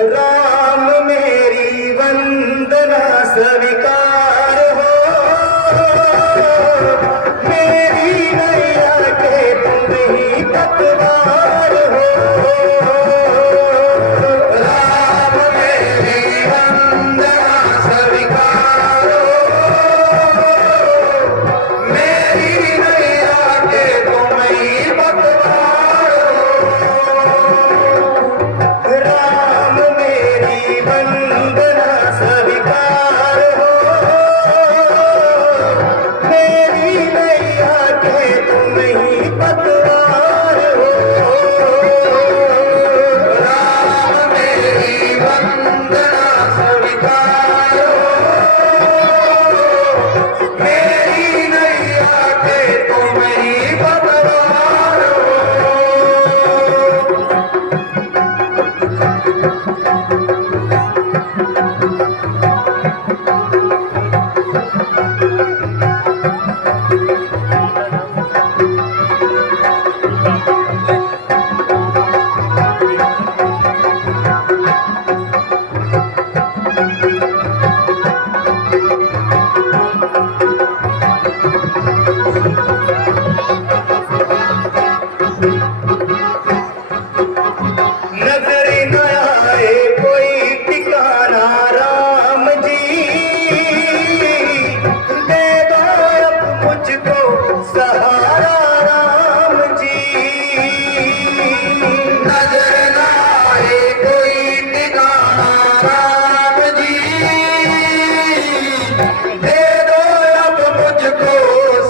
राम मेरी वंदना स्वीकार हो, मेरी नैया के तुम ही पतवार हो। राम मेरी वंदना स्वीकार हो, मेरी नैया के तुम ही पतवार हो। राम मेरी वंदना स्वीकार हो, मेरी नैया के तुम ही पतवार हो। राम मेरी वंदना स्वीकार हो, मेरी नैया के तुम ही पतवार हो। नजर न आए कोई ठिकाना राम जी, दे दो अब मुझको सहारा राम जी। नजर न आए कोई ठिकाना राम जी, दे दो अब मुझको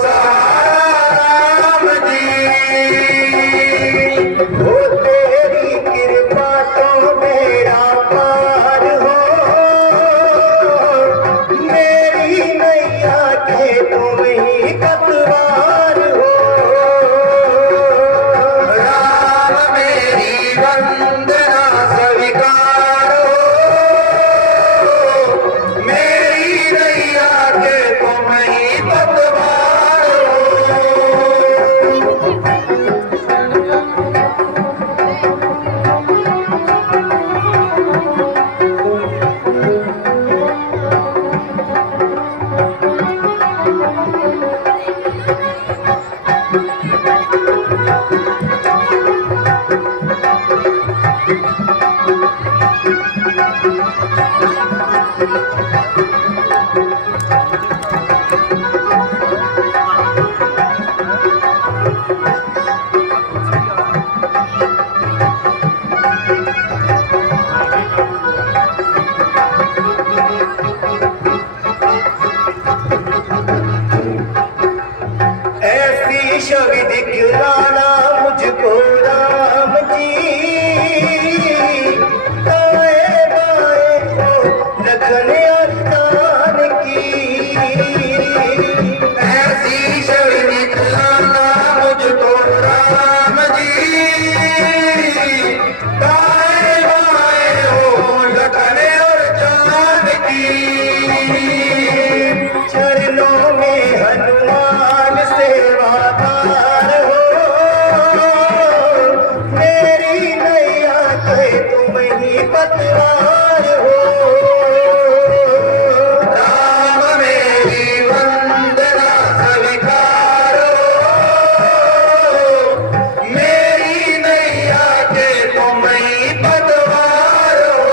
सहारा राम जी। हो तेरी कृपा तो मेरा पार हो, मेरी नैया के तुम ही पतवार हो। राम मेरी वंदना स्वीकार हो, मेरी नैया के तुम ही पतवार हो। ऐसी छवि दिखलाना मुझको राम जी, दाएं बाएं को रखने अरदान की। ऐसी छवि दिखलाना मुझको राम जी, दाएं बाएं हो रखने अरदान की। चरणों में हनुमान सेवादार हो, मेरी नैया के तुम ही पतवार हो। राम मेरी वंदना स्वीकार हो, मेरी नैया के तुम ही पतवार हो।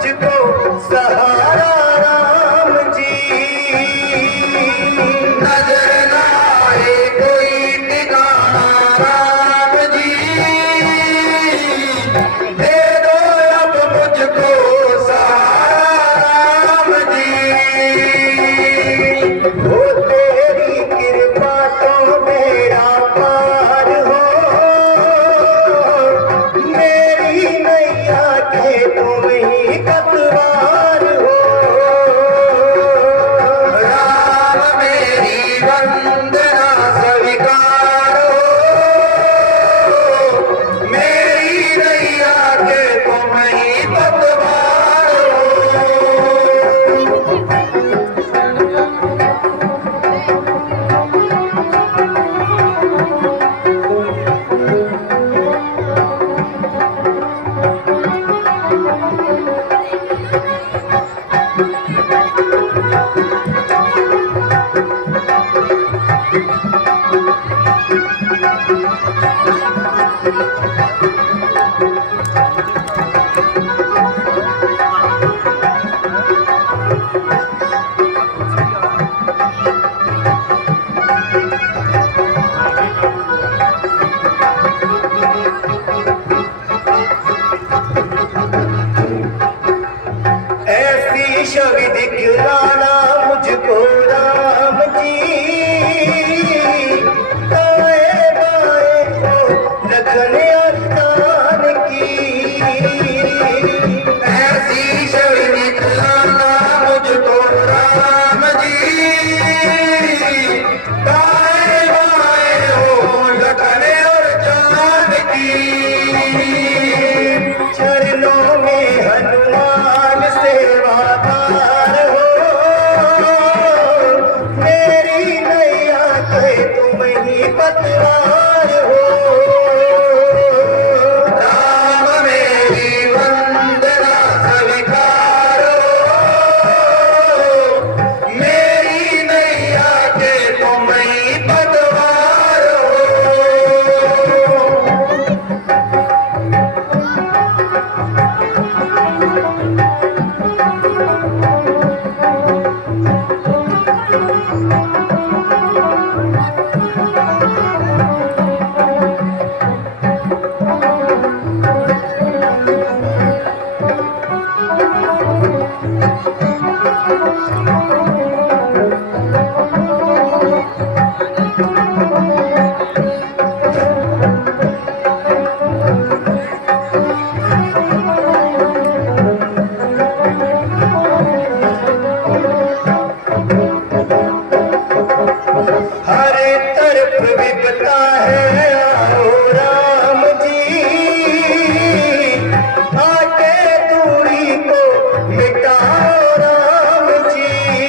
मुझको सहारा राम जी। नजर ना आए कोई ठिकाना राम जी, दे दो अब मुझको सहारा राम जी। हो तेरी कृपा तो मेरा पार हो, मेरी नैया के तुम ही पतवार हो। राम मेरी वंदना स्वीकार हो, मेरी नैया के तुम ही पतवार हो। ऐसी छवि दिखलाना मुझको राम जी, दाएं बाएं को रखने अरदान की। ऐसी छवि दिखलाना मुझको राम जी, दाएं बाएं हो रखने अरदान की। चरणों में हनुमान सेवादार हो, मेरी नैया के तुम ही पतवार हो। राम मेरी वंदना स्वीकार हो, मेरी नैया के तुम ही पतवार हो। हर तरफ विपदा है आओ राम जी, आके दूरी को मिटाओ राम जी।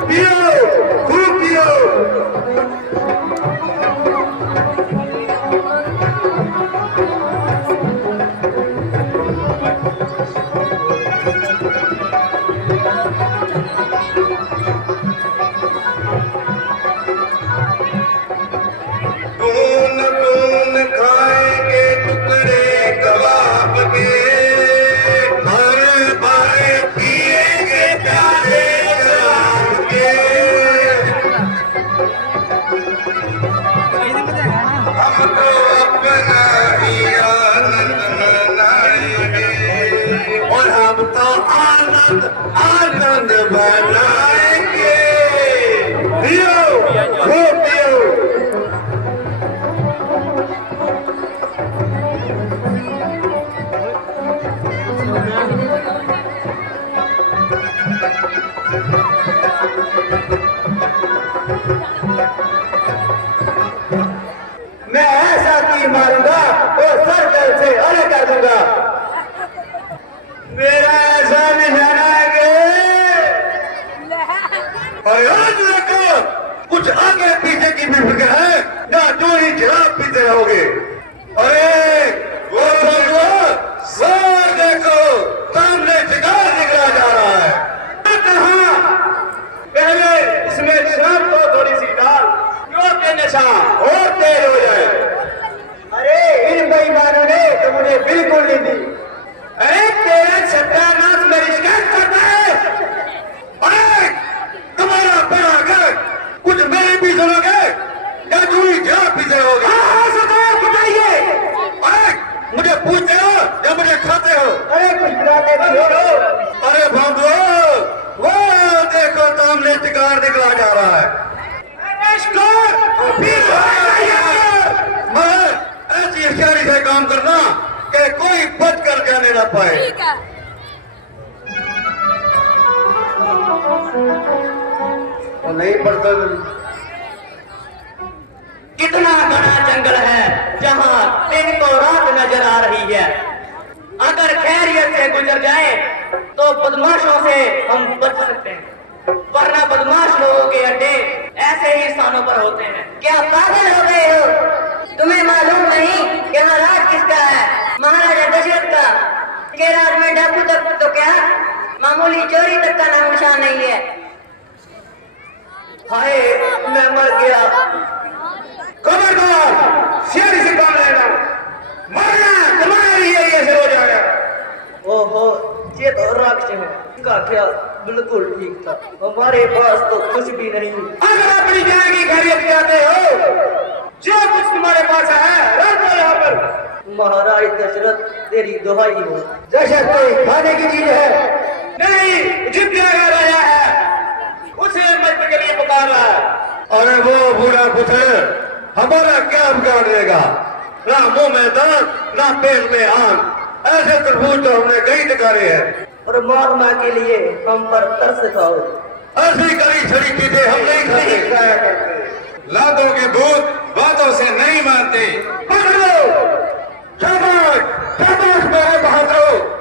पियो, खूब पियो। कौन कौन खाएंगे टुकड़े कबाब के, भर भर पिएंगे प्याले शराब के। हमको अपना ही आनंद मनाएंगे और हम तो आनंद आनंद बनाएंगे। पियो, खूब पियो। मैं ऐसा तीर मारूंगा और सर दर्द से अलग कर दूंगा। मेरा ऐसा निशाना है कि और याद रखो, कुछ आगे पीछे की भी फिक्र है ना, जो ही शराब पीते रहोगे। अरे वो देखो, सामने शिकार निकला जा रहा है। कहाँ? पहले इसमें शराब को थोड़ी सी डाल, क्योंकि नशा और तेज हो जाए। अरे इन बेईमानों ने तो मुझे बिल्कुल नहीं दी। अरे तेरा सत्यानाश मेरी शिकायत करता है। अरे तुम्हारा बड़ा घर, कुछ मेरे भी सुनोगे या दूरी जहाँ पीछे रहोगे? बताइए। अरे मुझे पूछते हो या मुझे खाते हो? अरे कुछ बताते भी हो। अरे भागो, वो देखो सामने शिकार निकला जा रहा है। ऐसी होशियारी से काम करना कि कोई बच कर जाने ना पाए। वो नहीं पड़ता। कितना बड़ा जंगल है जहाँ दिन को रात नजर आ रही है। अगर खैरियत से गुजर जाए तो बदमाशों से हम बच सकते हैं, वरना बदमाश लोगों के अड्डे ऐसे ही स्थानों पर होते हैं। क्या पागल हो गए हो? तुम्हें मालूम नहीं कि यहाँ राज किसका है? महाराजा दशरथ का। के राज में डाकू तक तो क्या, मामूली चोरी तक का नाम निशान नहीं है। हाय, मैं मर गया। खबरदार, शेर से काम लेना, मरना तुम्हारे लिए ये से हो जाएगा। ओहो, ये तो राक्षस है। इसका ख्याल बिल्कुल ठीक था। हमारे पास तो कुछ भी नहीं। अगर अपनी जान की खैरियत चाहते हो, जो कुछ तुम्हारे पास है रख दो यहाँ पर। महाराज दशरथ, तेरी दुहाई हो। दशरथ कोई खाने की चीज है? नहीं, जितना राजा है उसे मृत्यु के लिए पुकार रहा है। अरे वो बूढ़ा पुत्र हमारा क्या बिगाड़ देगा? ना मुंह में दांत, ना पेट में आन। ऐसे तरबूज तो हमने कई टकारे हैं। और मारना के लिए हम पर तरस खाओ। ऐसी गली छड़ी चीजें हम नहीं खाते। लादों के भूत बातों से नहीं मानते। पकड़ लो। शाबाश, शाबाश मेरे बहादुर।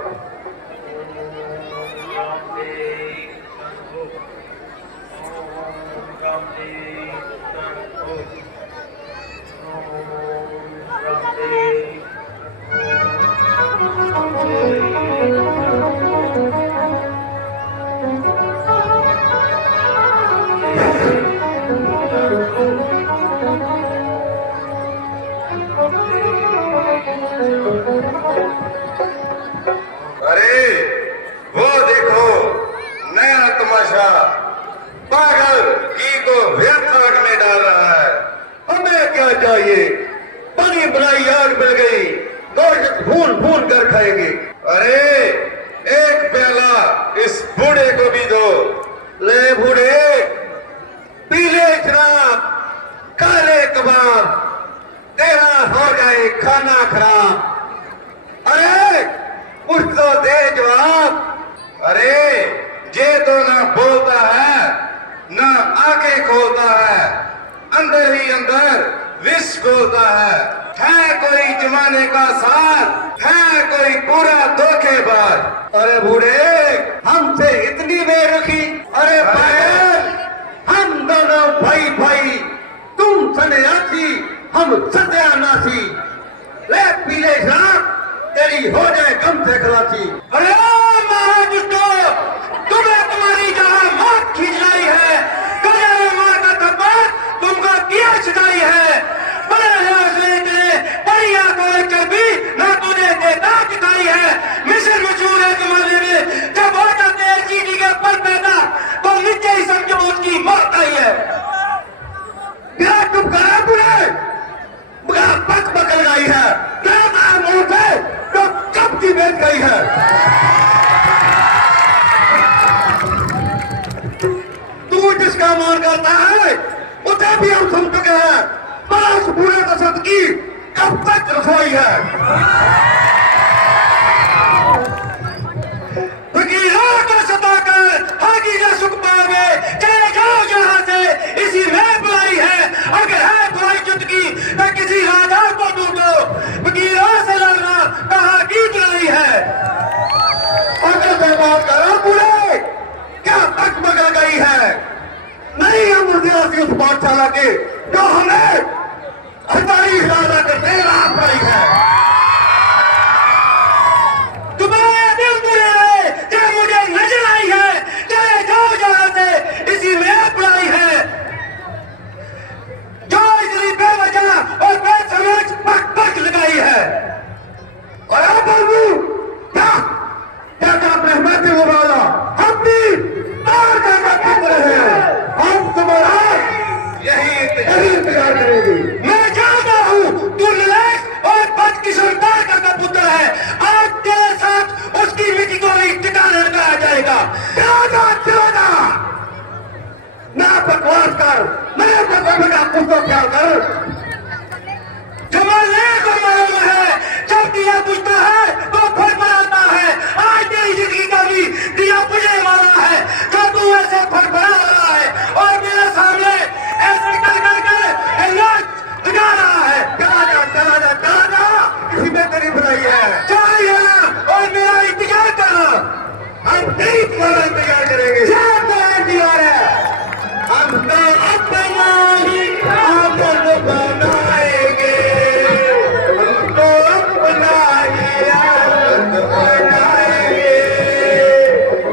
अरे वो देखो, नया तमाशा। पागल घी को व्यर्थ आग में डाल रहा है। हमें क्या चाहिए? पानी बनाई आग मिल गई, गोश्त भून भून कर खाएंगे। अरे एक प्याला इस बूढ़े को भी दो। ले बूढ़े, पीले शराब, काले कबाब, तेरा हो जाए खाना खराब। अरे कुछ तो दे जवाब। अरे ये तो ना बोलता है ना आंखें खोलता है, अंदर ही अंदर विष खोलता है कोई जमाने का साथ, है कोई पूरा धोखेबाज। अरे बूढ़े, हमसे इतनी बेरुखी? अरे पागल, हम सत्यानाशी। ले पीले शराब तेरी हो जाए गम से खलासी। अरे महादुष्टो, तुम्हें तुम्हारी जहां मौत खींच लाई है, कल्याण माँ का थप्पड़ तुमको किया छिटाई है। बड़े हौसले तेरे बढ़िया कोई चर्बी ना तूने देता दिखाई है। मिशन मशहूर है तुम्हारे में, जब हो जाते हैं चीटी के पल पैदा तो नीचे ही समझो उसकी मौत आई है। क्या तुम करा बुरे बुरा पक पकड़ गई है, क्या मौत है तो कब की बेच गई है। तू जिसका मान करता है उसे भी हम सुन चुके हैं। बस पूरे दशक की कब तक रसोई है। फकीरों को सताकर हकीकत सुख पाओगे, चले जाओ जहां से इसी में बुराई है। अगर है बुराई चुटकी तो किसी राजा को ढूंढो, फकीरों से लड़ना कहाँ की बुराई है। अगर से बात करो बुरे क्या तक बगा गई है। नहीं हम उद्यासी उस पाठशाला के जो हमें हमारी इरादा करते राह पड़ी है। तुम्हारे दिल बुरे है जो मुझे नजर आई है, चले जाओ जहां से इसी में बुराई है। जो इसलिए बेवजह और बेसमझ पक पक लगाई है। और अब बाबू क्या क्या आपने हमें से बोला हम भी और ज्यादा खेल रहे हैं। हम तुम्हारा यही इंतजार करेंगे। मैं जानता हूँ तू नलायक और बदकिस्मत का पुत्र है। आज तेरे साथ उसकी मिट्टी को भी ठिकाने लगाया जाएगा। चला ना बकवास कर, मैं बकवास का पुस्तक क्या कर। जमाने को मालूम है जब दिया बुझता है तो फड़फड़ाता है। आज तेरी जिंदगी का भी दिया बुझने वाला है जो तू ऐसे फड़फड़ा रहा है और मेरे सामने ऐसे कर नाच दिखा रहा है। चला जा इसी में तेरी बुराई है। चाहिए ना और मेरा इंतजार करना। हम नहीं तुम्हारा इंतजार करेंगे। क्या तेरा इंतजार है? हम तो अपना ही आमन बनाएंगे। हम तो अपना ही आमन बनाएंगे।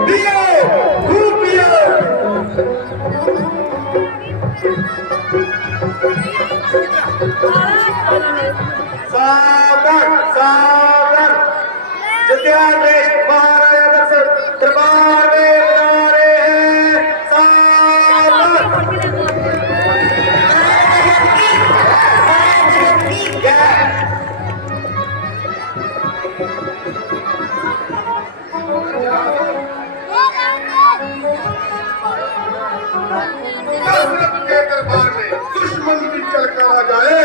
पियो खूब पियो। सावधान सावधान, जितना देश महाराजा दशरथ दरबार में बना रहे हैं। दशरथ के दरबार में दुश्मन की चलकर आ जाए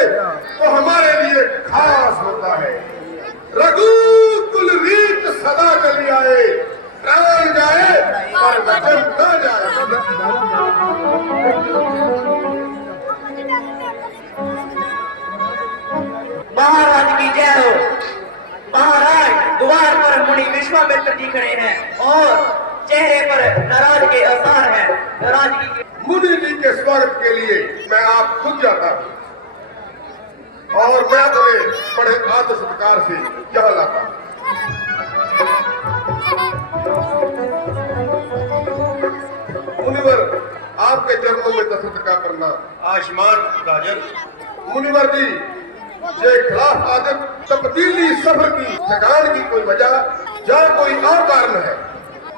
तो हमारे लिए खास होता है। रघुकुल रीत सदा चली आए, प्राण जाए और वचन न जाए। महाराज की जय हो। महाराज द्वार पर मुनि विश्वामित्र जी खड़े हैं और चेहरे पर नाराज के आसार हैं। नाराजगी के मुनि जी के स्वागत के लिए मैं आप खुद जाता हूँ और मैं तुम्हें बड़े आदर सत्कार से यहाँ लाता हूँ। मुनिवर आपके चरणों में दस्तखत का करना आयुष्मान राजन। मुनिवर जी ये खिलाफ आदत तब्दीली सफर की थकान की कोई वजह या कोई और कारण है।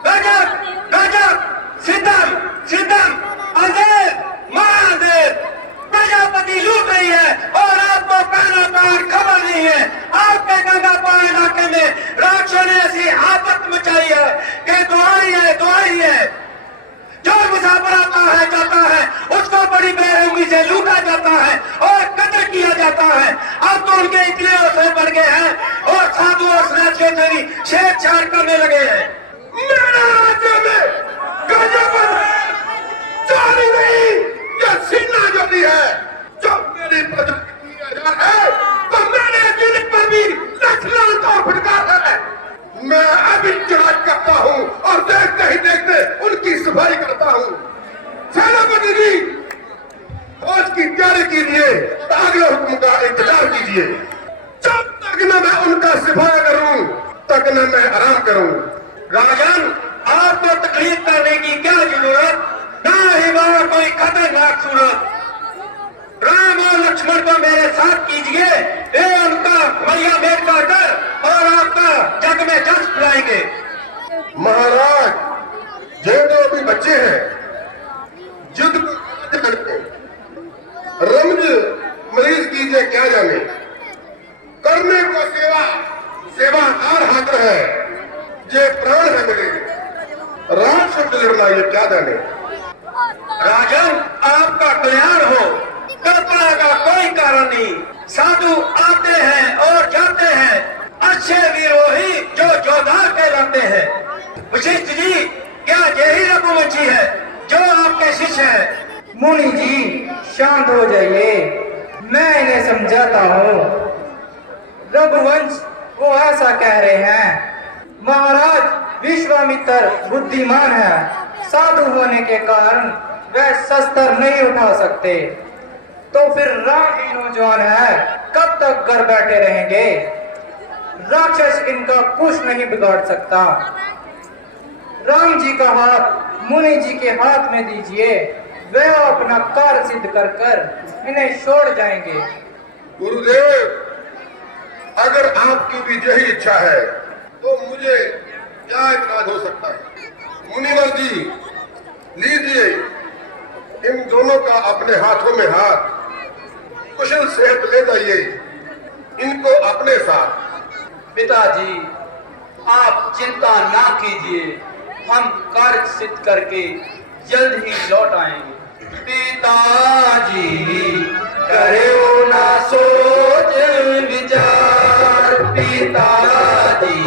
गजब गजब, सिद्धम सिद्धम, अदेव महादेव, प्रजापति लूट रही है और आपको पहला पार खबर नहीं है। आपके गंगापार इलाके में राक्षसों ने ऐसी आफत मचाई है कि दुआई है। जो मुसाफिर आता है जाता है उसको बड़ी बेरहमी से लूटा जाता है और कत्ल किया जाता है। अब तो उनके इतने हौसले बढ़ गए हैं और साधु और सन्यासियों से भी छेड़छाड़ करने लगे हैं। मेरे राज्य में गजब चोरी नहीं, ये सीना जोड़ी है। जो मेरी प्रजा की 3000 है तो मेरे दिल पर भी लखनऊ का फटकार है। मैं अभी चढ़ाई करता हूँ और देखते ही देखते उनकी सफाई करता हूँ। सेनापति जी फौज की तैयारी की कीजिए तो अगले हुक्म का इंतजार कीजिए। जब तक न मैं उनका सिफा करूं तक न मैं आराम करूं। राजन, आपको तकलीफ करने की क्या जरूरत, ना ही वहां कोई खतरनाक सूरत। राम और लक्ष्मण को मेरे साथ कीजिए, ये उनका मैया मेट काटकर और आपका जग में जस फैलाएंगे। महाराज ये तो अभी बच्चे हैं, युद्ध को करते रमज मरीज कीजिए क्या जाने। करने को सेवा सेवा आर हाथ है, ये प्राण है मेरे। राम शब्द लड़ना ये क्या जाने। राजन, आपका कल्याण हो, कृपा का कोई कारण नहीं। साधु आते हैं और जाते हैं, अच्छे विरोही जो जोधार कहलाते हैं। वशिष्ठ जी, क्या यही रघुवंशी है जो आपके शिष्य है? मुनि जी शांत हो जाइए, मैं इन्हें समझाता हूँ। रघुवंश वो ऐसा कह रहे हैं। महाराज विश्वामित्र बुद्धिमान है, साधु होने के कारण वह शस्त्र नहीं उठा सकते। तो फिर राम भी नौजवान है, कब तक घर बैठे रहेंगे? राक्षस इनका कुछ नहीं बिगाड़ सकता। राम जी का हाथ मुनि जी के हाथ में दीजिए, वे अपना कार्य सिद्ध कर कर इन्हें छोड़ जाएंगे। गुरुदेव, अगर आपकी भी यही इच्छा है तो मुझे क्या इतराज हो सकता है। मुनिवर जी, लीजिए इन दोनों का अपने हाथों में हाथ, कुशल सेहत ले जाइए इनको अपने साथ। पिताजी आप चिंता ना कीजिए, हम कार्य सिद्ध करके जल्द ही लौट आएंगे। पिताजी करो ना सोच विचार, पिताजी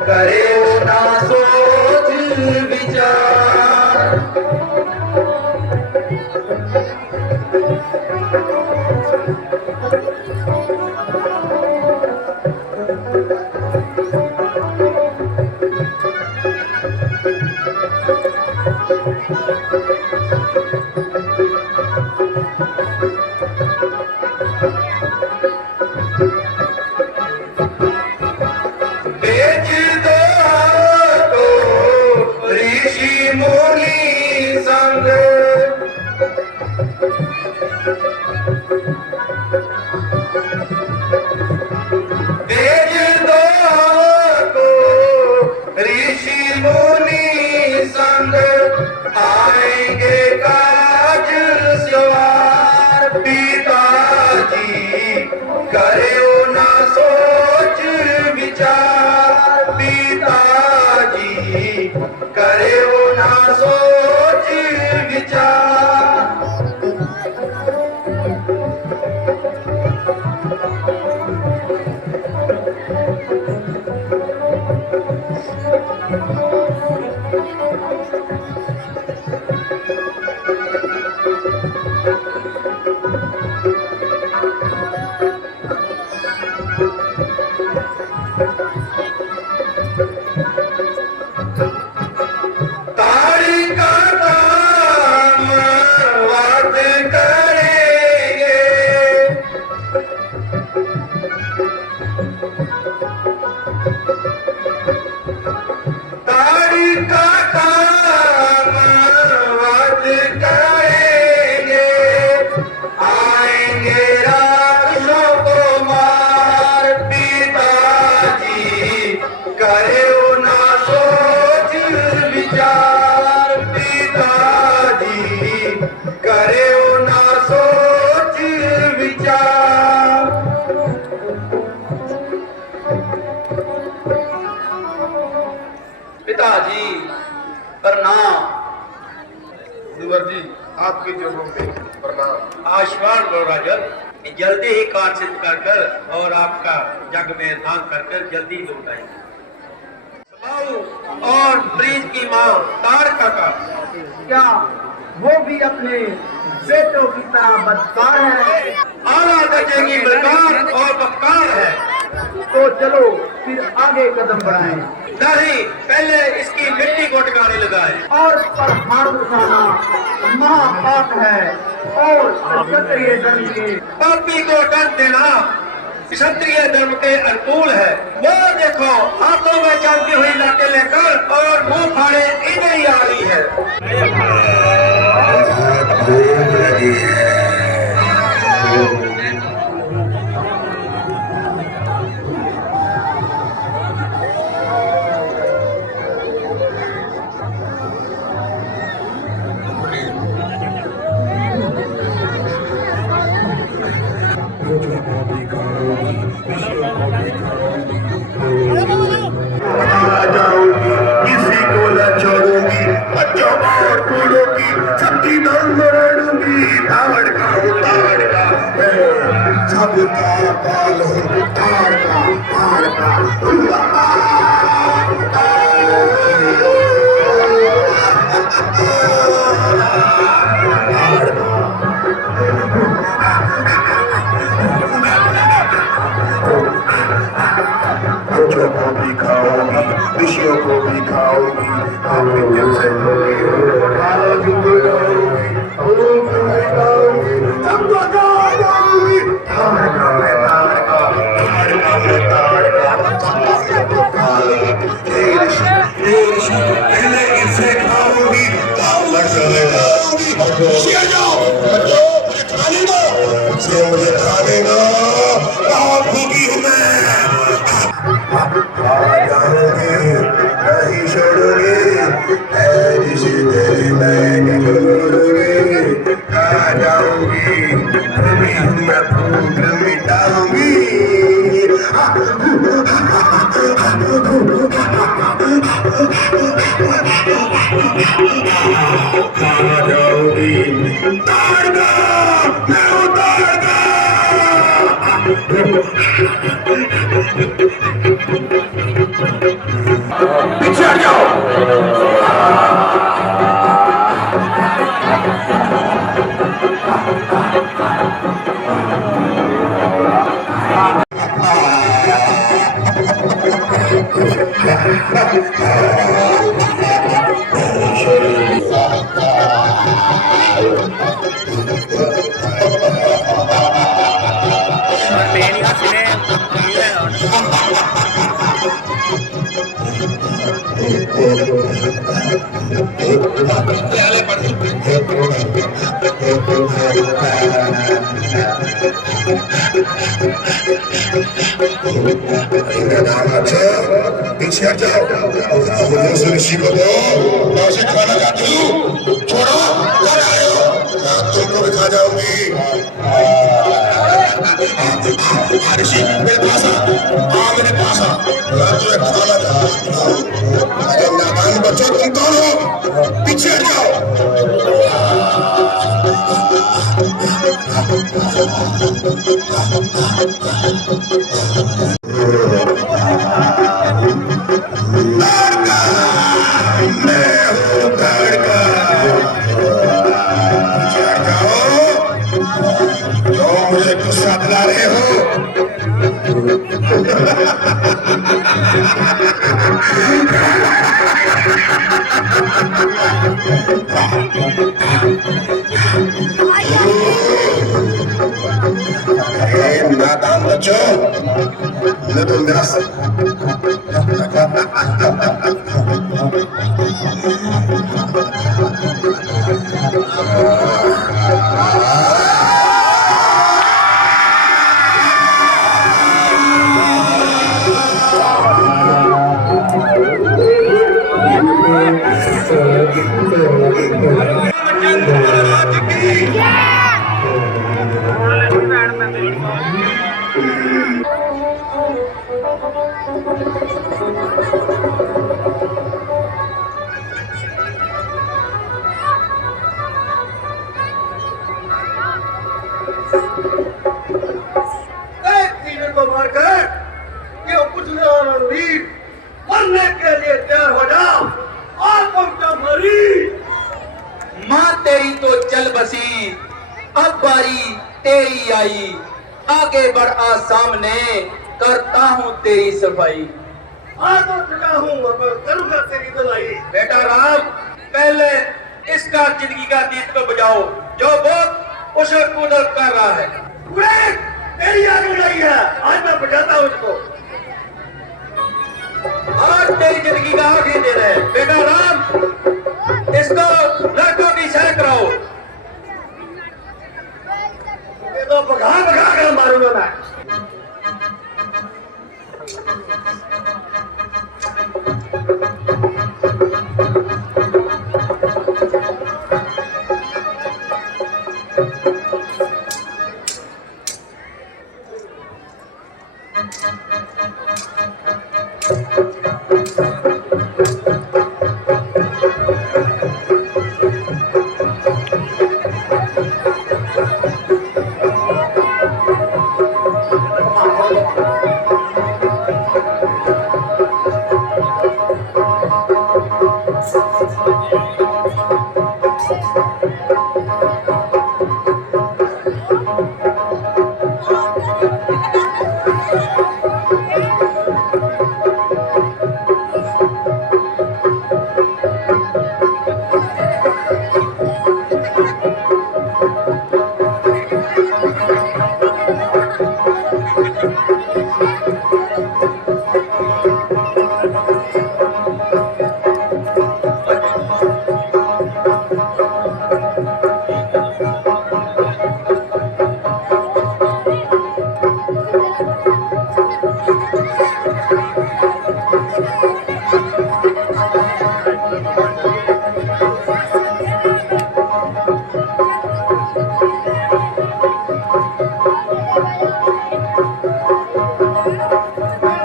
करो ना सोच विचार। बेच दो तो ऋषि मुनि संग, बेच दो तो ऋषि मुनि संग, आएंगे काज सवार। पिताजी करो ना सोच विचार, पिताजी करो ना सोच विचार। ताड़ी का काम वाद करेंगे, ताड़ी का काम वाद करेंगे, आएंगे राक्षसों को मार। पिताजी करो ना सोच विचार, पिताजी करो ना सोच विचार। पिताजी प्रणाम। मुनिवर जी, आपके चरणों में प्रणाम। आशीर्वाद लो राजन, कि जल्दी ही कार्य सिद्ध कर कर और आपका जग में नाम कर कर जल्दी लौट आएंगे। और ब्रिज की माँ तारका का क्या वो भी अपने बेटों की तरह बदकार है? आला दर्जे की बलकार और बदकार है। तो चलो फिर आगे कदम बढ़ाएं नहीं, पहले इसकी मिट्टी को ठिकाने लगाए। और पर हाथ उठाना महापाप है और क्षत्रिय धर्म के पापी को दंड देना क्षत्रिय धर्म के अनुकूल है। वो देखो हाथों में चलती हुई लाठें लेकर और मुंह फाड़े इधर ही आ रही है। किसी को न छोड़ूंगी, बच्चों को और बूढ़ों की सबकी नाम मराड़ूंगी। ताड़ का सबका काल हूँ, ताड़ का बच्चों को भी खाओगी, ऋषियों को भी खाओगी, आपके दिल से सबको खाओगी, पहले इसे खाऊंगी, खाने दो, मुझे खाने दो, भूखी हूँ मैं। नहीं छोड़ोगे, जिसे तेरी मैं छोड़ोगे, आ जाऊंगी, मैं भूख मिटाऊंगी। आ जाऊंगी, ताड़का, मैं उतारगा। पीछे हट जाओ। पीछे हट जाओ, ऋषि को दो, मैं उसे खाना चाहती हूँ। छोड़ो, कर आए हो, तुमको भी खा जाऊंगी। ऋषि मेरे पास आ, मेरे पास आ, मैं तुम्हें खाना चाहती हूँ। अरे नादान बच्चों, तुम कौन हो? पीछे हट जाओ। मुझे गुस्सा दिला रहे हो। नादान बच्चों, न तुम मेरा को मारकर ये उछले वाला वीर मरने के लिए तैयार हो जाओ और पहुंचा मरी। माँ तेरी तो चल बसी, अब बारी तेरी आई, आगे बढ़ आ सामने, करता हूँ तेरी सफाई। आ तो चुका हूँ, अब करूंगा तेरी धुलाई। बेटा राम, पहले इसका जिंदगी का गीत को बजाओ, जो बहुत उछल कूद कर रहा है। उड़े, तेरी आग उड़ाई है, आज मैं बजाता हूँ इसको। आज तेरी जिंदगी का आखिरी दिन है। बेटा राम, इसको लड़कों की सैर कराओ। ये तो भगा भगा कर मारूंगा मैं।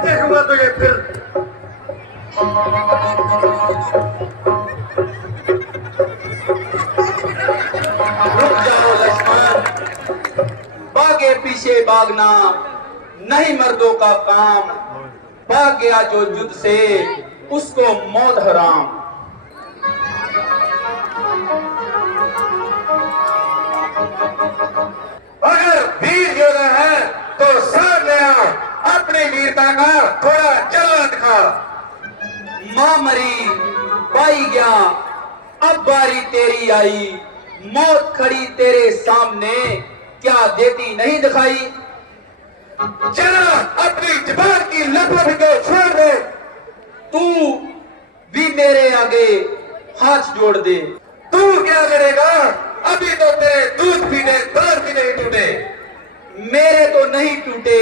देखूंगा तुझे फिर। रुक जाओ लक्ष्मण, भागे पीछे भागना नहीं मर्दों का काम। भाग गया जो युद्ध से उसको मौत हराम। अगर वीर योद्धा है तो सामने आओ, अपनी वीरता का थोड़ा जलवा दिखा। मां मरी पाई गया, अब बारी तेरी आई। मौत खड़ी तेरे सामने, क्या देती नहीं दिखाई। चला अपनी जुबान की लपट को छोड़ दे। तू भी मेरे आगे हाथ जोड़ दे। तू क्या करेगा, अभी तो तेरे दूध पीने दांत भी नहीं टूटे। मेरे तो नहीं टूटे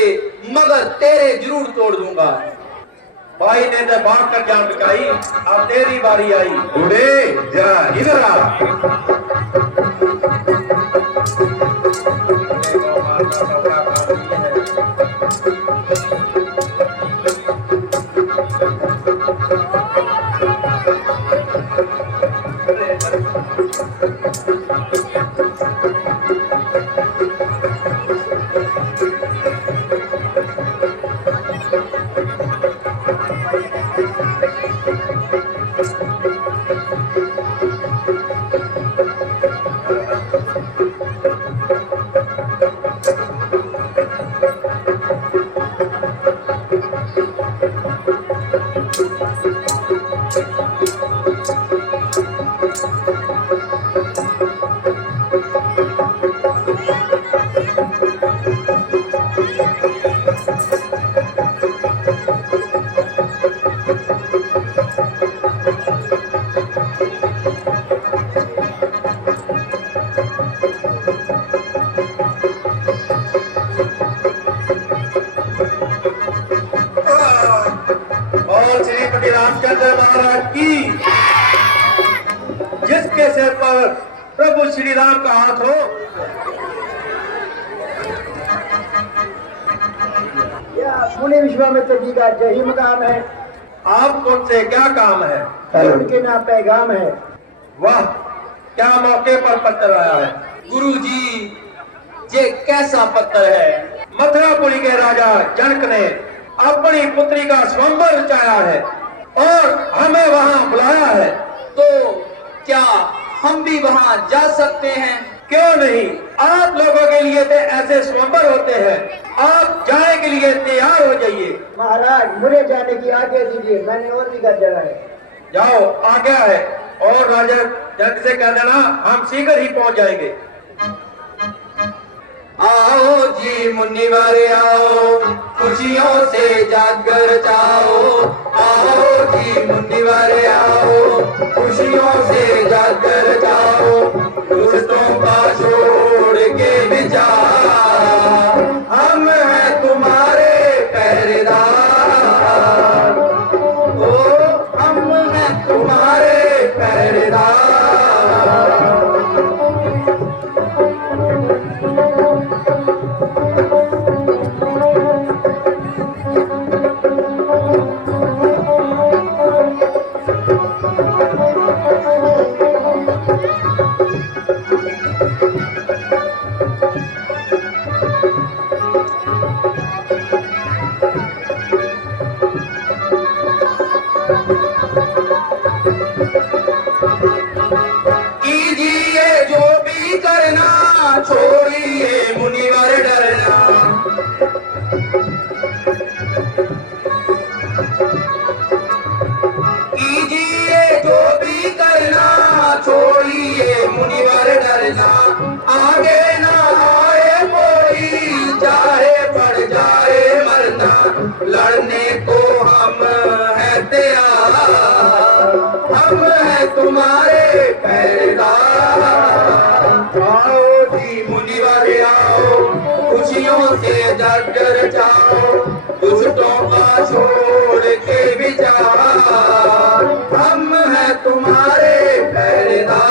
मगर तेरे जरूर तोड़ दूंगा। भाई ने तो बांट कर जान बिकाई, अब तेरी बारी आई। बूढ़े जरा इधर आ। और श्रीपति रामचंद्र महाराज की, जिसके सिर पर प्रभु श्री राम का हाथ हो। मुनि विश्वामित्र जी का यही मकाम है। आप मुझसे क्या काम है? उनके नाम पैगाम है। वाह, क्या मौके पर पत्र आया है। गुरु जी, ये कैसा पत्र है? मथुरापुरी के राजा जनक ने अपनी पुत्री का स्वयंवर रचाया है और हमें वहां बुलाया है। तो क्या हम भी वहाँ जा सकते हैं? क्यों नहीं, आप लोगों के लिए तो ऐसे स्वयंवर होते हैं। आप जाने के लिए तैयार हो जाइए। महाराज मुझे जाने की आज्ञा दीजिए, मैंने और भी कर देना है। जाओ, आज्ञा है। और राजा जग से कह देना हम शीघ्र ही पहुंच जाएंगे। आओ जी मुनिवर आओ, खुशियों से जागर जाओ। आओ जी मुनिवर आओ, खुशियों से जागर जाओ। दुष्टों का छोड़ के भी जाओ, हम हैं तुम्हारे पहरेदार। ओ हम हैं तुम्हारे पहरेदार। कीजिए जो भी करना, छोड़िए मुनिवर डरना। कीजिए जो भी करना, छोड़िए मुनिवर डरना। आगे ना आए कोई, चाहे पड़ जाए मरना। लड़ने को हम हैं तैयार, हम हैं तुम्हारे पहरेदार। आओ जी मुनिवर आओ, खुशियों से जागर जाओ। दुष्टों का छोड़ के भी जाओ, हम हैं तुम्हारे पहरेदार।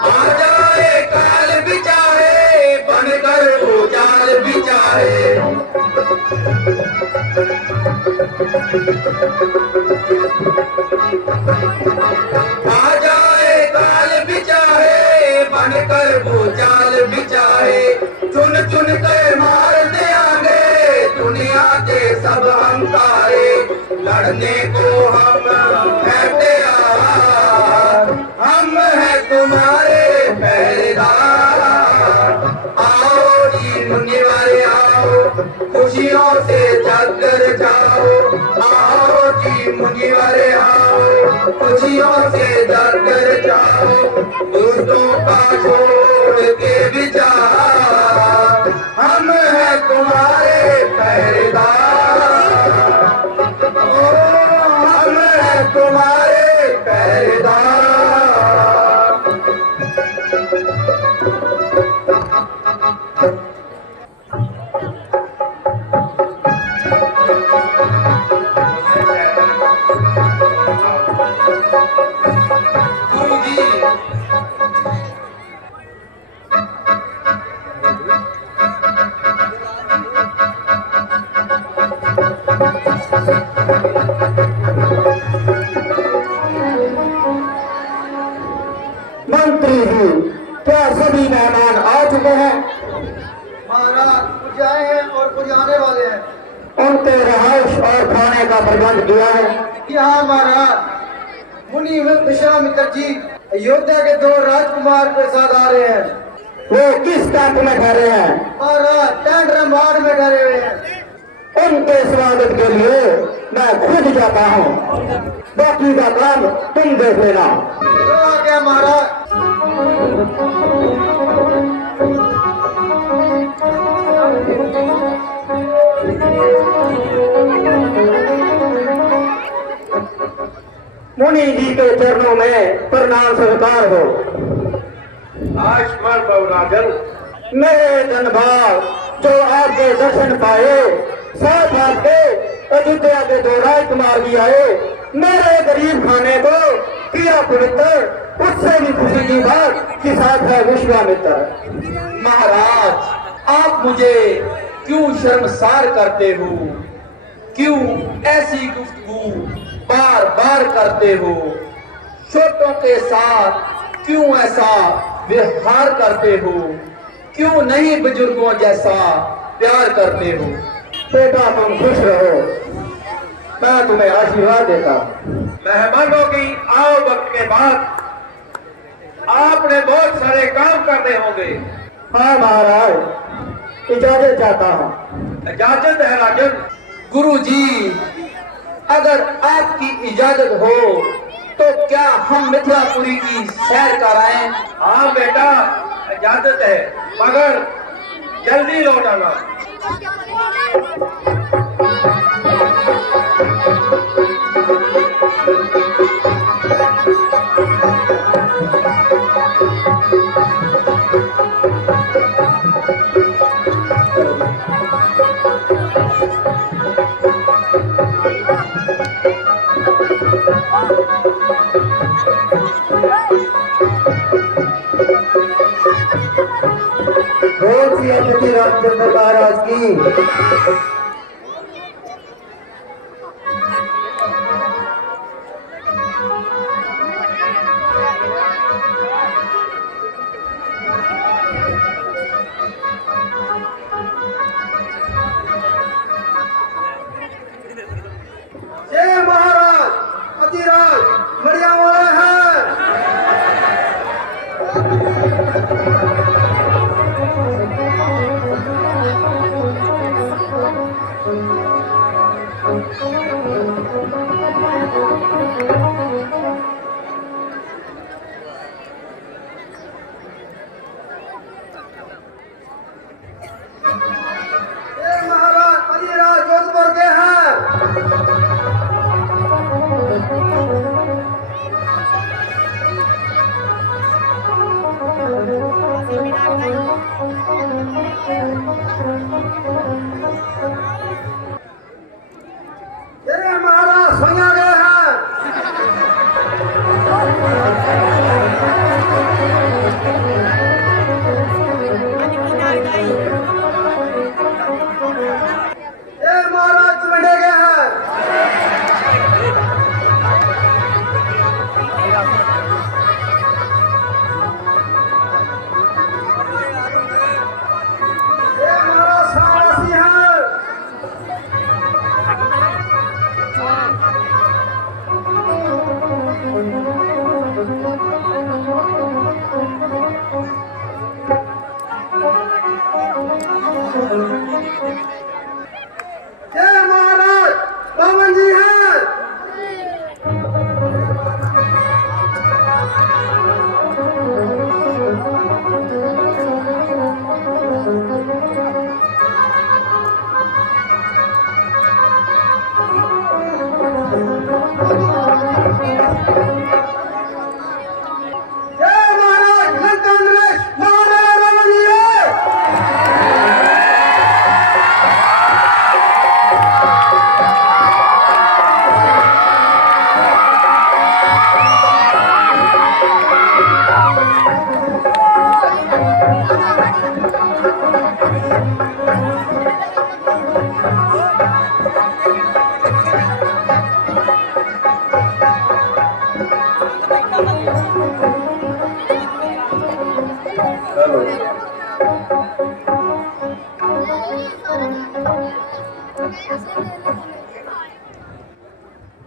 आ जाए काल बिचारे, बनकर वो जाल बिचारे। आ जाए काल बिचारे, बनकर वो जाल बिचारे। चुन चुन कर मार देंगे दुनिया के सब हंकारे। लड़ने को हम हैं तैयार, हम हैं तुम्हारे पहरेदार। आओ जी मुनिवर आओ, खुशियों से जागर जाओ। आओ जी मुनिवर आओ, खुशियों से जागर जाओ। दुष्टों का छोड़ के भी जाओ, हम हैं तुम्हारे पहरेदार। ओ हम हैं तुम्हारे पहरेदार। गुरुजी मंत्री जी, क्या सभी मेहमान आ चुके हैं? महाराज कुछ आए हैं और कुछ आने वाले हैं। उनके रहाइश और खाने का प्रबंध किया है? यहाँ महाराज मुनि विश्वामित्र जी अयोध्या के 2 राजकुमार के साथ आ रहे हैं। वो किस कैंप में ठहरे हैं? महाराज टेंट रंबाड़ में ठहरे हुए हैं। उनके स्वागत के लिए मैं खुद जाता हूँ, बाकी का काम तुम देख लेना। तो आ गया महाराज। मुनि जी के चरणों में प्रणाम स्वीकार हो। आयुष्मान बहु राजन। मेरे धन भाव जो आपके दर्शन पाए, साथ आपके अयोध्या के 2 राजकुमार भी आए, मेरे गरीब खाने को किया पवित्र, उससे भी खुशी की बात कि साथ है विश्वामित्र। महाराज, आप मुझे क्यों शर्मसार करते हो? क्यों ऐसी गुफ्तगू बार बार करते हो? छोटों के साथ क्यों ऐसा व्यवहार करते हो? क्यों नहीं बुजुर्गों जैसा प्यार करते हो? बेटा तुम खुश रहो, मैं तुम्हें आशीर्वाद देता हूँ। मेहमानों की आओ वक्त के बाद आपने बहुत सारे काम करने होंगे। हाँ महाराज, इजाजत चाहता हूँ। इजाजत है राजन। गुरुजी, अगर आपकी इजाजत हो तो क्या हम मिथिलापुरी की सैर कराएं? हाँ बेटा, इजाजत है, मगर जल्दी लौट आना। छत्रपति रामचंद्र महाराज की। जय महाराज, अतिराज बढ़िया वाला है।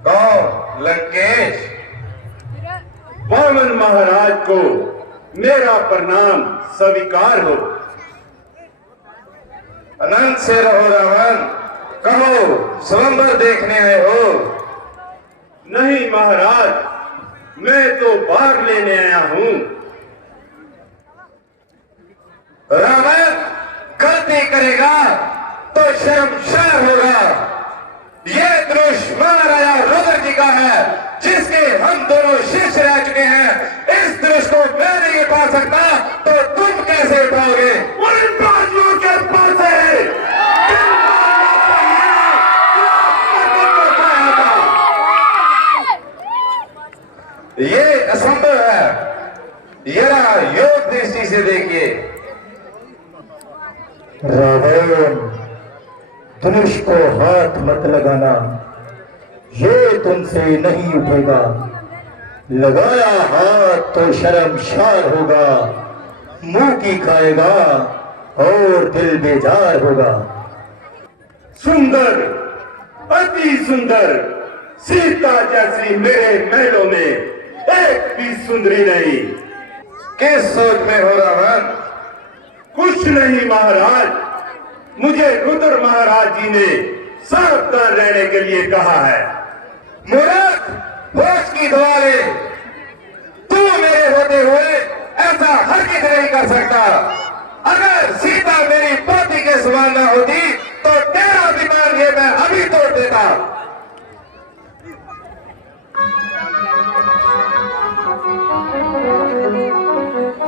कौन? लंकेश। वामन महाराज को मेरा प्रणाम स्वीकार हो। अनंत से रहो रावण, कहो स्वयंवर देखने आए हो? नहीं महाराज, मैं तो बाघ लेने आया हूँ। रावण गलती करेगा तो शर्मसार होगा। ये दृश्य महाराजा रुद्र जी का है, जिसके हम दोनों शिष्य रह चुके हैं। इस दृश्य को मैं नहीं उठा सकता तो तुम कैसे उठाओगे? उन बाजुओं के पास है। देखिए। रावण, धनुष को हाथ मत लगाना, ये तुमसे नहीं उठेगा। लगाया हाथ तो शर्मशार होगा, मुंह की खाएगा और दिल बेजार होगा। सुंदर, अति सुंदर, सीता जैसी मेरे महलों में एक भी सुंदरी नहीं। किस सोच में हो रावण? कुछ नहीं महाराज, मुझे रुद्र महाराज जी ने सावधान रहने के लिए कहा है। मूर्ख, होश की दुआ ले। तू मेरे होते हुए ऐसा हरगिज नहीं कर सकता। अगर सीता मेरी पोती के समान न होती तो तेरा विमान ये मैं अभी तोड़ देता।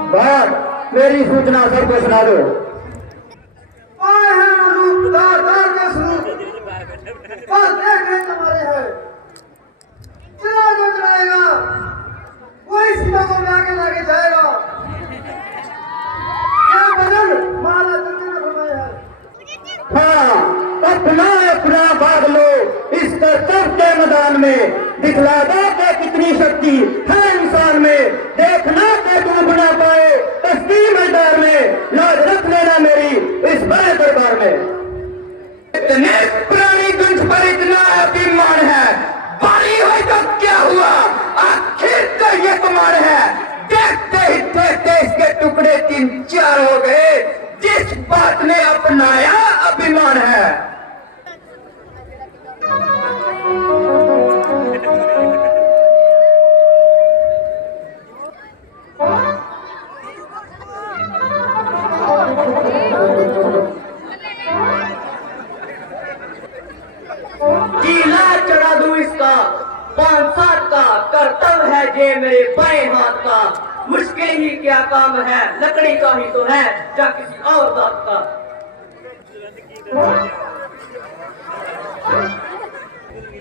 बात मेरी सूचना सबको सुना दो। तुम्हारे है चला जो चलाएगा वही सीता को लाके लाके जाएगा। क्या बदल माला चंद्र घुमाया है। हाँ, अपना अपना भाग लो इस कर्तव्य के मैदान में। दिखला दो कि कितनी शक्ति है इंसान में। देखना कि डूब ना पाए तस्वीर मैदान में। लाज रख लेना मेरी इस बड़े दरबार में। इतने पुरानी गंज पर इतना अभिमान है, बारी हुई तो क्या हुआ, आखिर तो ये कमाल है। देखते ही देखते इसके टुकड़े 3-4 हो गए। जिस बात ने अपनाया अभिमान है। कीला चढ़ा दूं इसका 5-7 का कर्तव्य है जे मेरे बाएं हाथ का। मुश्किल ही क्या काम है, लकड़ी का ही तो है या किसी और बात का।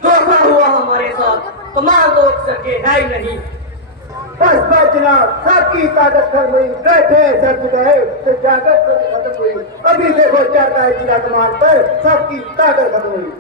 धोखा हुआ हमारे साथ, कमाल तो सके है ही नहीं। बस बचना सबकी ताकत खत्म हुई। बैठे सब गए तो जाकर खत्म हुई। अभी देखो चढ़ता है जिला कमान पर, सबकी ताकत खत्म हुई।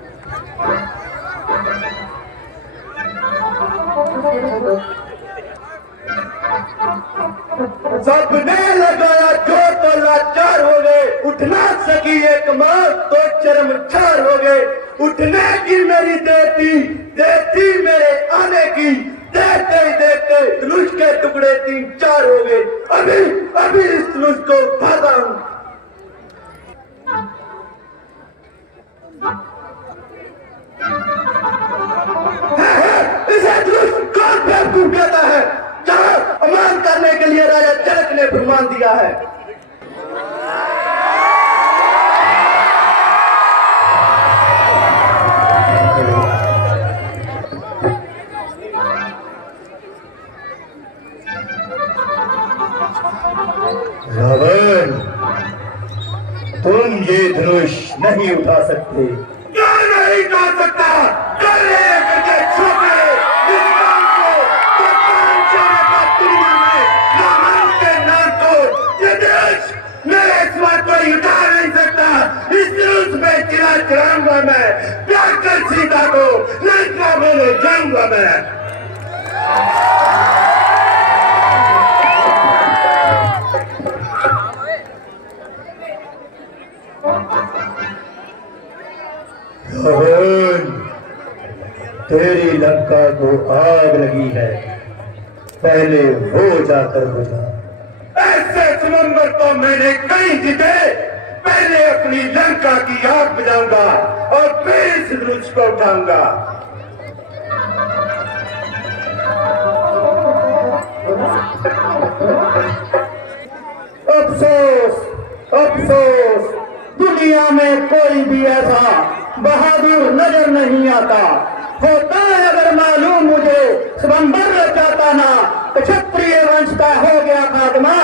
सबने लगाया जोर तो लाचार हो गए। उठना सकी एक मां तो शर्मसार हो गए। उठने की मेरी देती मेरे आने की। देखते ही देखते धनुष के टुकड़े 3-4 हो गए। अभी इस धनुष को उठाता हूं। इसे धनुष कौन बेवकूफ कहता है, जहां अमान करने के लिए राजा जनक ने फरमान दिया है। रावण, तुम ये धनुष नहीं उठा सकते। क्यों नहीं उठा सकता? कर ले करके छोटे निष्काम को तो पांचों का दुनिया में नाम के नाम को ये धनुष मेरे सिवा कोई उठा नहीं सकता। इस धनुष पे चिरा चढ़ाऊंगा मैं, प्यार कर सीता को लंका में ले जाऊंगा मैं। रावण, तेरी लंका को आग लगी है, पहले वो जाकर बुझा। ऐसे समंदर तो मैंने कई जीते। पहले अपनी लंका की आग बुझाऊंगा और फिर इस धनुष को उठाऊंगा। अफसोस अफसोस, दुनिया में कोई भी ऐसा बहादुर नजर नहीं आता। होता है अगर मालूम मुझे स्वयंवर रचाता ना, क्षत्रिय वंश का हो गया खात्मा।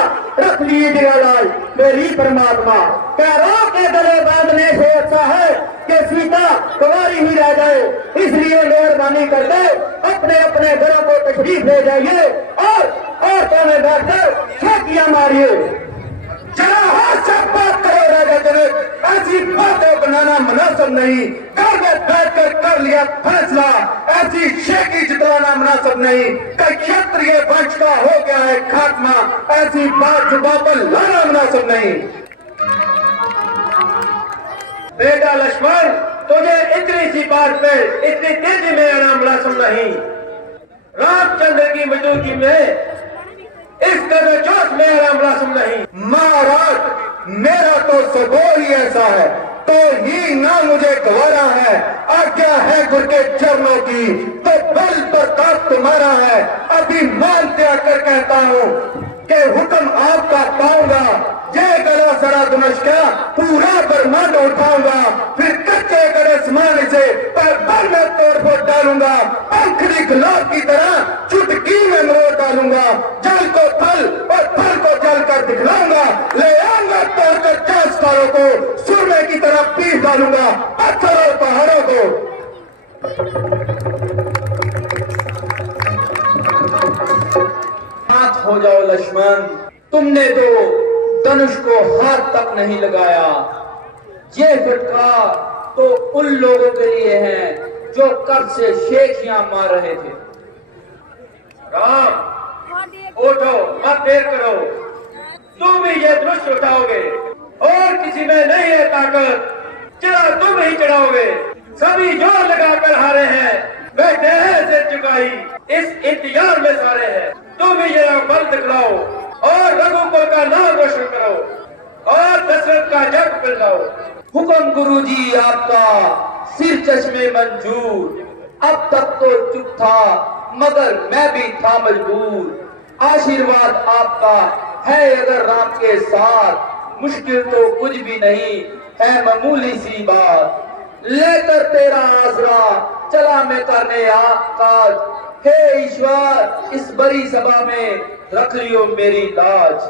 रख लीजिए लाल मेरी परमात्मा। पैरों के गले बांधने से अच्छा है कि सीता कुंवारी ही रह जाए। इसलिए मेहरबानी करके अपने अपने घरों को तशरीफ ले जाइए और औरतों में बैठकर छेकियां मारिए। जरा हाथ से बात करो राजा जनक, ऐसी बातें बनाना मुनासिब नहीं। घर में बैठकर कर लिया फैसला, ऐसी शेखी जिताना मुनासिब नहीं। कई क्षत्रिय वंश का हो गया है खात्मा, ऐसी बात जुबान पर लाना मुनासिब नहीं। बेटा लक्ष्मण, तुझे इतनी सी बात पे इतनी तेजी में आना मुनासिब नहीं। रामचंद्र की मौजूदगी में इस कदर जोश में आना मुनासिब नहीं। महाराज, मेरा तो स्वभाव ही ऐसा है, तो ही ना मुझे गवारा है। आज्ञा है गुरु के चरणों की, तो बल प्रताप तुम्हारा है। अभी मान त्याग कर कहता हूँ कि हुक्म आपका पाऊंगा। जय गला सरा धनुष का पूरा ब्रह्मांड उठाऊंगा, फिर कच्चे गड़े समान से पर बल में तोड़ फोड़ डालूंगा। पंखड़ी गुलाब की तरह चुटकी में मोड़ डालूंगा। जल को फल और फल को जल कर दिखलाऊंगा। ले आऊंगा तोड़कर 10 सालों को, सुरमे की तरह पीस डालूंगा पत्थर और पहाड़ों को। हाथ हो जाओ लक्ष्मण, तुमने तो धनुष को हाथ तक नहीं लगाया। ये फटका तो उन लोगों के लिए है जो कर्ज से शेखियां मार रहे थे। राम, उठो, मत देर करो। तुम ही ये धनुष उठाओगे और किसी में नहीं है ताकत। चला तुम ही चढ़ाओगे। सभी जोर लगाकर हारे हैं, बैठे हैं सिर झुकाई। इस इंतजार में सारे हैं, तुम ही जरा बल दिखलाओ और रघुकुल का नाम रोशन करो और दशरथ का जग फैलाओ। हुक्म गुरुजी आपका, सिर चश्मे मंजूर। अब तक तो चुप था मगर मैं भी था मजबूर। आशीर्वाद आपका है अगर राम के साथ, मुश्किल तो कुछ भी नहीं है मामूली सी बात। लेकर तेरा आसरा चला मैं करने काज। हे ईश्वर, इस बड़ी सभा में रख लियो मेरी लाज।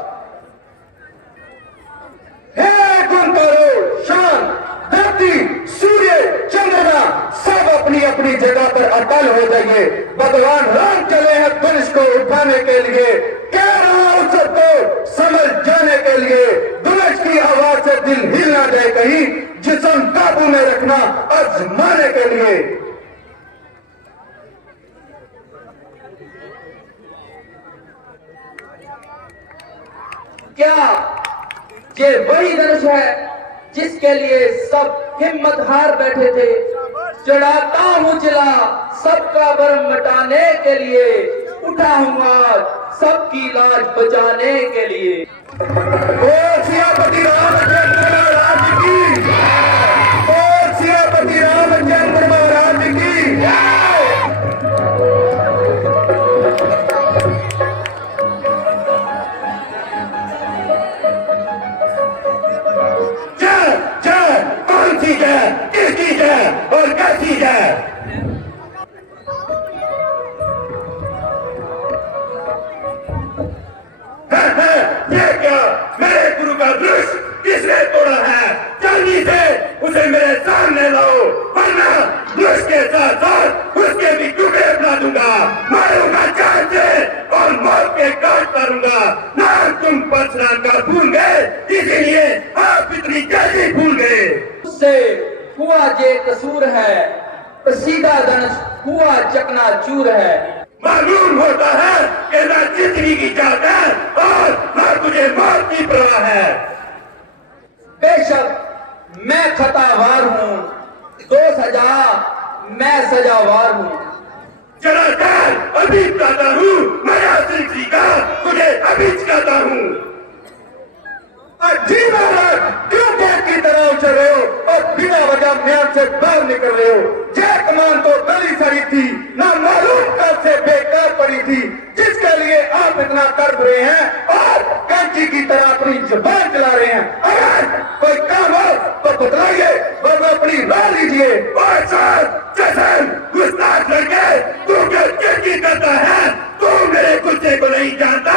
हे गुण करो शान, धरती सूर्य चंद्रमा सब अपनी अपनी जगह पर अटल हो जाइए। भगवान राम चले हैं धनुष को उठाने के लिए। कह रहा हूं सबको समझ जाने के लिए। धनुष की आवाज से दिल हिल ना जाए कहीं, जिस्म काबू में रखना आजमाने के लिए। क्या ये वही धनुष है जिसके लिए सब हिम्मत हार बैठे थे? चढ़ाता हूँ जिला सबका भरम मिटाने के लिए। उठा हूँ आज सबकी लाज बचाने के लिए। ओ सियापति रामचंद्र महाराज की, ओ सियापति रामचंद्र महाराज की। जय जय, कौन सी जय, किसकी जय और कैसी जय? ये क्या मेरे गुरु का धनुष किसने तोड़ा है? जल्दी से उसे मेरे सामने लाओ, वरना धनुष के साथ साथ उसके भी टुकड़े बना दूंगा। मारूंगा जान से और मौत के काट करूंगा। ना तुम परशुराम का भूल गए, इसीलिए आप इतनी जल्दी भूल गए। उससे हुआ जे कसूर है, सीधा धनुष हुआ चकनाचूर है। मालूम होता है कि ना जिंदगी की चाहत है और ना तुझे मौत की परवाह है। बेशक मैं खतावार हूँ, दो सजा मैं सजावार हूँ। चला कर अभी चाहता हूँ, मैं सिंह का तुझे अभी चाहता हूँ। जी महाराज, क्यों बैग की तरह उछल रहे हो और बिना वजह म्यान से बाहर निकल रहे हो? जय कमान तो गली सड़ी थी, ना मालूम कब से बेकार पड़ी थी, जिसके लिए आप इतना कर रहे हैं और कैंची की तरह अपनी जुबान चला रहे हैं। अगर कोई काम हो तो बतलाइए, वरना अपनी राह लीजिए। और सर जैसन गुस्ताख लड़के तू क्या चिंती करता है? तू मेरे गुस्से को नहीं जानता,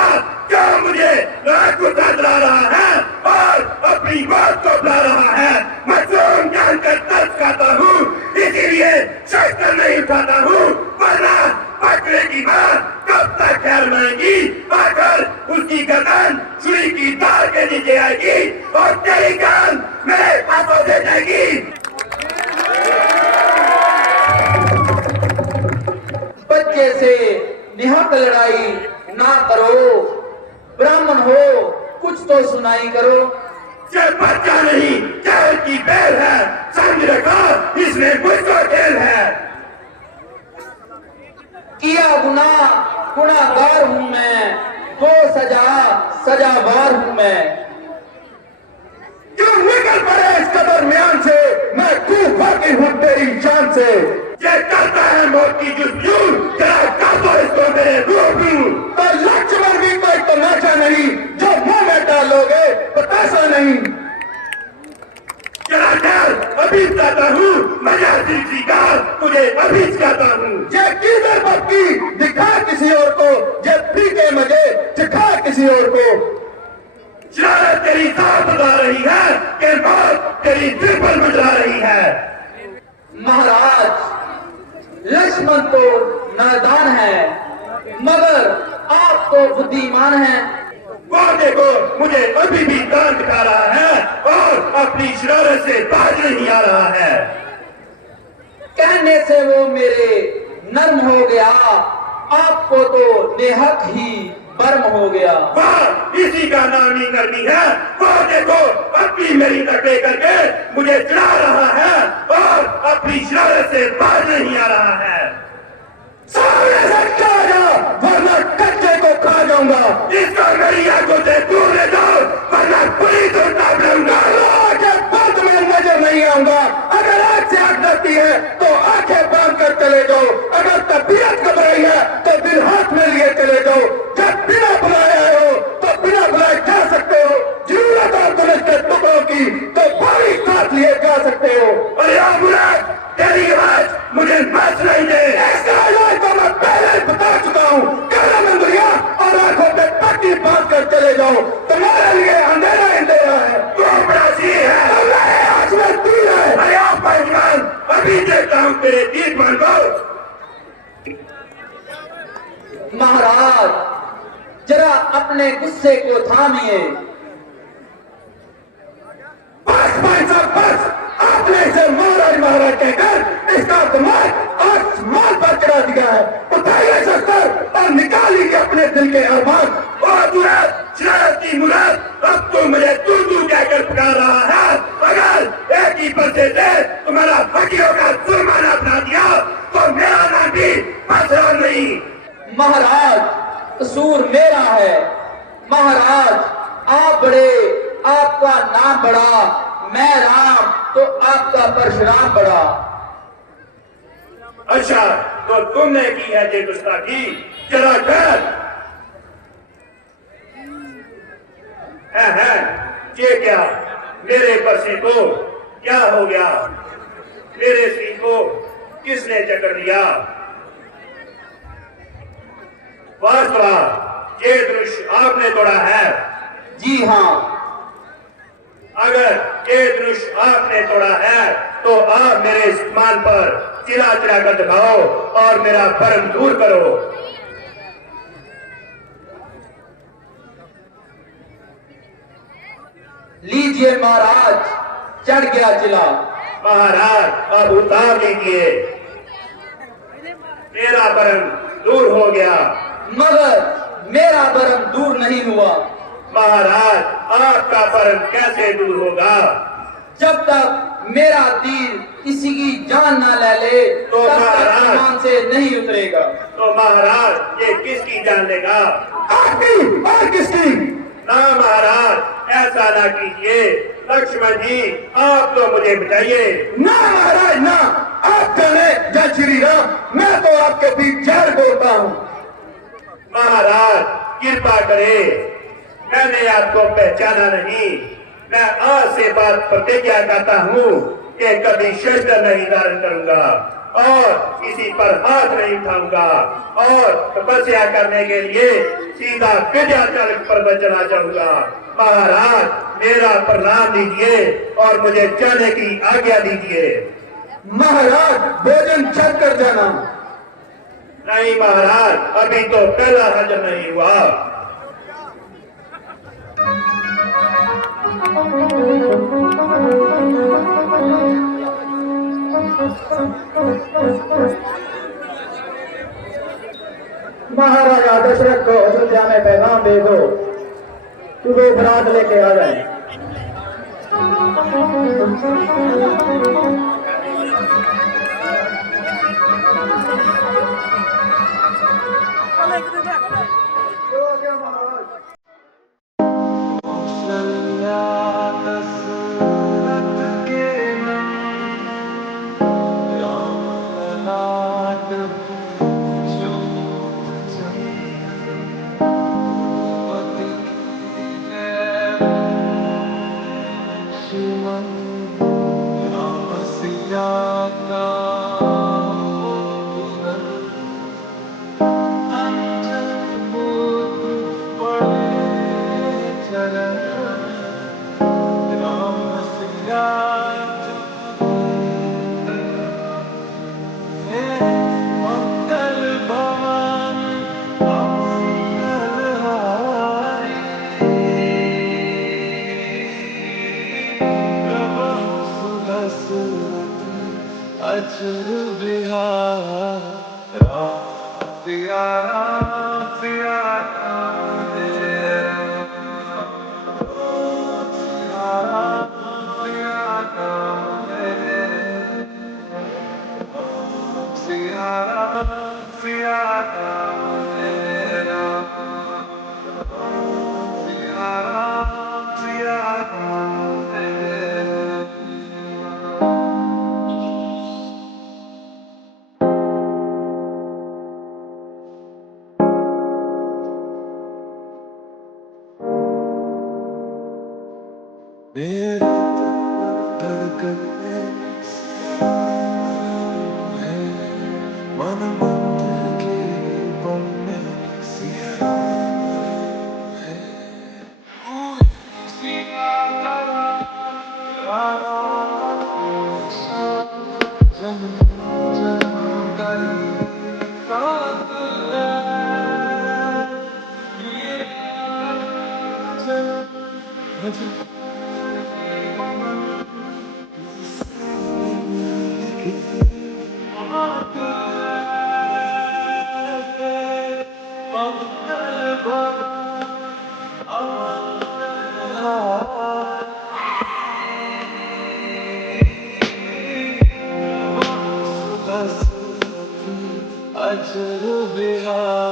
क्या मुझे रात को डरा रहा है और अपनी मौत को बुला रहा है। मैं तुम जानकर दर्द खाता हूँ, इसीलिए शस्त्र नहीं उठाता हूँ, वरना पकड़े की माँ कब तक खैर मानेगी? आकर उसकी गर्दन छुरी की धार के नीचे आएगी। और तेरी जान मेरे हाथों से जाएगी। बच्चे से निहक लड़ाई ना करो, ब्राह्मण हो कुछ तो सुनाई करो। ये बच्चा नहीं जेल की बेल है, समझ रखा इसमें मुझको जेल है। किया गुनाहगार हूँ मैं, तो सजावार हूँ मैं। क्यों निकल पड़े इस कदर म्यान से, मैं खूब वाकिफ हूँ तेरी शान से। ये करता है मौत की जुस्तजू, जरा कर दो इसको मेरे रूबरू। तो लक्ष्मण भी कोई तमाशा नहीं, जो मुंह में डालोगे बतासा नहीं। जरा डर अभी चाहता हूँ, मजा दिल का तुझे अभी चाहता हूँ। ये किधर बक्की दिखा किसी और को, ये पी के मजे दिखा किसी और को। शरारत तेरी सांस बता रही है कि मौत तेरी दिल पर मंडरा रही है। महाराज लक्ष्मण तो नादान है, मगर आप तो बुद्धिमान हैं। वो देखो मुझे अभी भी दांत दिखा रहा है और अपनी शरारत से बाज नहीं आ रहा है। कहने से वो मेरे नर्म हो गया, आपको तो नेहक ही बर्म हो गया। वाह, इसी का नाम ही नरमी है। वो देखो अपनी मेरी तकड़े करके मुझे चढ़ा रहा है और अपनी शरारत से बाज नहीं आ रहा है। सामने से खा जा, वरना कच्चे को खा जाऊंगा। इसको मेरी आंखों से दूर ले जाओ, वरना पूरी दूर काट लूंगा। आंखें बंद में नजर नहीं आऊंगा। अगर आंख से आंख डरती है तो आंखें बांध कर चले जाओ। अगर तबीयत घबराई है तो दिल हाथ में लिए चले जाओ। जब बिना बुलाए आए हो तो बिना बुलाए जा सकते हो। जरूरत है पुलिस के टुकड़ों की तो भारी साथ लिए जा सकते हो। अरे मुराद, तेरी आवाज मुझे मत नहीं दे। इसका इलाज तो मैं पहले ही बता चुका हूँ। काला मंगुरिया और आंखों पे पट्टी बांध कर चले जाओ। तुम्हारे लिए अंधेरा अंधेरा है। तू अपराधी है। आज में तीर है। अरे आप पहलवान, अभी देखता हूँ तेरे तीर मान को। महाराज जरा अपने गुस्से को थामिए। बस भाई साहब बस, आपने इसे महाराज कहकर इसका दिमाग आसमान पर चढ़ा दिया है। उठाइए शस्त्र और निकालिए अपने दिल के अरमान। और मुराद, शरारती मुराद, अब तो मुझे तू कहकर पुकार रहा है। अगर एक ही बच्चे से तुम्हारा फकीरों का जुर्माना बना दिया तो मेरा नाम भी मसरान नहीं। महाराज कसूर मेरा है। महाराज आप बड़े, आपका नाम बड़ा, मैं राम तो आपका परशुराम बड़ा। अच्छा, तो तुमने की है ये गुस्ताखी, जरा कर। है ये क्या, मेरे बसे को क्या हो गया? मेरे सिंह को किसने चकर दिया? वास्तव ये दृश्य आपने तोड़ा है। जी हाँ, अगर ये दृश्य आपने तोड़ा है तो आप मेरे सम्मान पर चिरा कर दिखाओ और मेरा भ्रम दूर करो। लीजिए महाराज, चढ़ गया चिला। महाराज अब उतार लीजिए, मेरा भ्रम दूर हो गया। मगर मेरा भरम दूर नहीं हुआ। महाराज आपका भ्रम कैसे दूर होगा? जब तक मेरा तीर किसी की जान ना ले ले तो तब तक महाराज- आसमान से नहीं उतरेगा। तो महाराज ये किसकी जान लेगा? आपकी और किसकी? ना महाराज ऐसा ना कीजिए। लक्ष्मण जी आप तो मुझे बचाइए। ना महाराज ना, आप जाने जय श्री राम, मैं तो आपके बीच जहर बोलता हूँ। महाराज कृपा करें, मैंने आपको पहचाना नहीं। मैं आज से बात प्रतिज्ञा करता हूँ कि कभी शस्त्र नहीं धारण करूंगा और किसी पर हाथ नहीं उठाऊंगा और तपस्या करने के लिए सीधा विंध्याचल पर्वत चला जाऊंगा। महाराज मेरा प्रणाम दीजिए और मुझे जाने की आज्ञा दीजिए। महाराज भोजन छक कर जाना। नहीं महाराज, अभी तो पहला हजम नहीं हुआ। महाराजा दशरथ को अयोध्या में पैगाम दे दो कि वो बरात लेके आ जाए। अजर बिहार